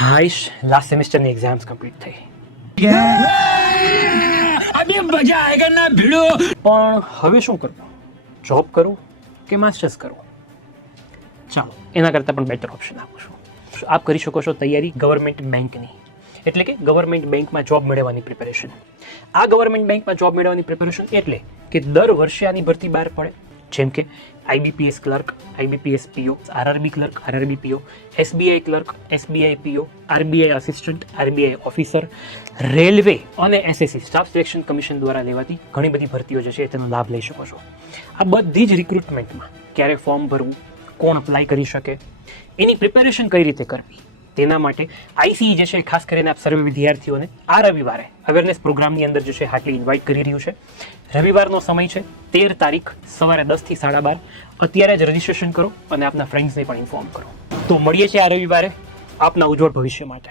હાઈશ last સેમેસ્ટરની exams complete થઈ अभी मजा आएगा ना भिड़ो। પણ હવે શું કરવું? જોબ કરું કે માસ્ટર્સ કરું? ચાલો એના કરતાં પણ બેટર ઓપ્શન આપું છું. આપ કરી શકો છો તૈયારી ગવર્મેન્ટ બેંકની, એટલે કે ગવર્મેન્ટ બેંકમાં જોબ મેળવવાની પ્રિપેરેશન. આ ગવર્મેન્ટ બેંકમાં જોબ મેળવવાની પ્રિપેરેશન એટલે કે દર વર્ષે આની ભરતી બહાર પડે, જેમ કે આઈબીપીએસ ક્લર્ક, આઈબીપીએસ પીઓ, આરઆરબી ક્લર્ક, આરઆરબી પીઓ, એસબીઆઈ ક્લર્ક, એસબીઆઈ પીઓ, RBI assistant, RBI officer, railway અને એસએસસી સ્ટાફ સિલેક્શન કમિશન દ્વારા લેવાતી ઘણી બધી ભરતીઓ જે છે તેનો લાભ લઈ શકો છો. આ બધી જ રિક્રુટમેન્ટમાં ક્યારે ફોર્મ ભરવું, કોણ અપ્લાય કરી શકે, એની પ્રિપેરેશન કઈ રીતે કરવી, તેના માટે આઈસીઈ જે છે ખાસ કરીને આપ સર્વે વિદ્યાર્થીઓને આ રવિવારે અવેરનેસ પ્રોગ્રામની અંદર જે છે હાર્ટલી ઇન્વાઇટ કરી રહ્યું છે. રવિવારનો સમય છે 13 તારીખ સવારે 10 થી 12:30. અત્યારે જ રજીસ્ટ્રેશન કરો અને આપના ફ્રેન્ડ્સને પણ ઇન્ફોર્મ કરો. તો મળીએ છીએ આ રવિવારે આપના ઉજ્જવળ ભવિષ્ય માટે.